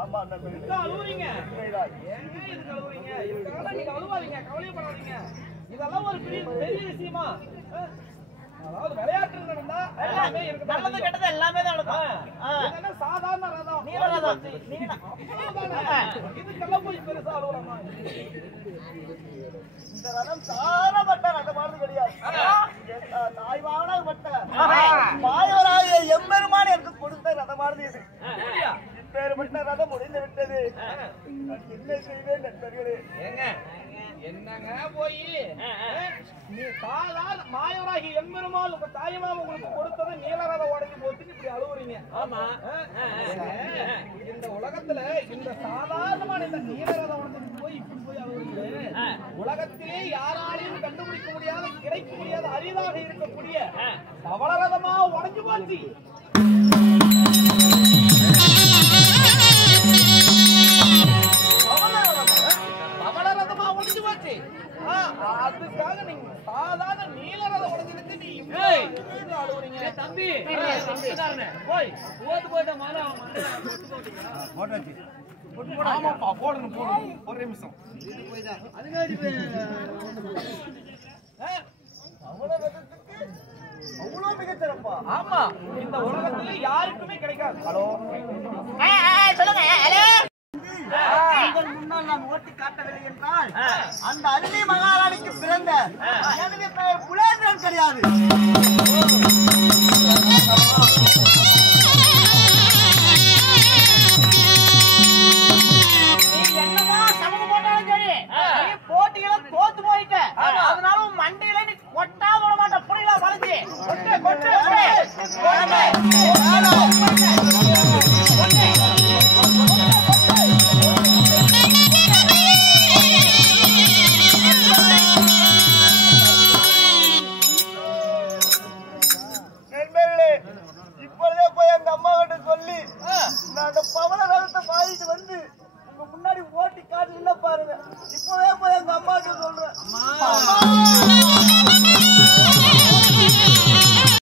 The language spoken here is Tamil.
ஆமா நண்பர்களே. இதுக்கு அழுவுறீங்க. ஏங்க இதுக்கு அழுவுறீங்க? இதுக்காக நீங்க அழுவாதீங்க, கவலைப்படாதீங்க. இதெல்லாம் ஒரு பெரிய விஷயமா? அதாவது விளையாட்டு நடந்தா எல்லாமே இருக்கு. நல்லது கெட்டது எல்லாமே தான் நடக்கும். இதென்ன சாதாரண ரதம். நீல ரதம். இதுக்கெல்லாம் போய் பெருசா அழுவுறமா? இந்த ரதம் சாரப்பட்ட ரதமானது கிடையாது. தாய்வானப்பட்ட மாயவராகிய எம்பெருமான் எனக்கு கொடுத்த ரதமானது இது. இப்பேற்பட்ட ரதம் முடிந்து விட்டது. என்ன செய்வேன் நண்பர்களே? என்னங்க போய் நீ சாதாரண மாயவராகி எம்பெருமாள் உங்க தாய்மாம உங்களுக்கு கொடுத்தது நீலரத உடஞ்சி போட்டு இப்படி அழுவுறீங்க. ஆமா இந்த உலகத்துல இந்த சாதாரணமான இந்த நீலரத உடஞ்சி போய் இப்படி போய் அழுவுறீங்க. உலகத்திலே யாராலையும் கண்டுபிடிக்க முடியாத கிடைக்க முடியாத அரிதாக இருக்கக்கூடிய பவளரதமா உடஞ்சு போச்சு. பவளரதமா உடஞ்சு போச்சு. அதுக்காக நீங்க சாதாரண நீலரத உடஞ்சிருக்கு. நீ அழுவுறீங்க தம்பி. போய் ஓட்டு போயிட்ட மாதிரி ஆமாப்பா போடணும் ஒரு நிமிஷம். அவ்வளவு மிகச்சிறப்பா? ஆமா இந்த உலகத்துல யாருக்குமே கிடைக்காது. ஹலோ முன்னால் நான் ஓட்டி காட்டவில்லை என்றால் அந்த அள்ளி மகாராணிக்கு பிறந்த எனது பெயர் புலேந்திரன் கிடையாது.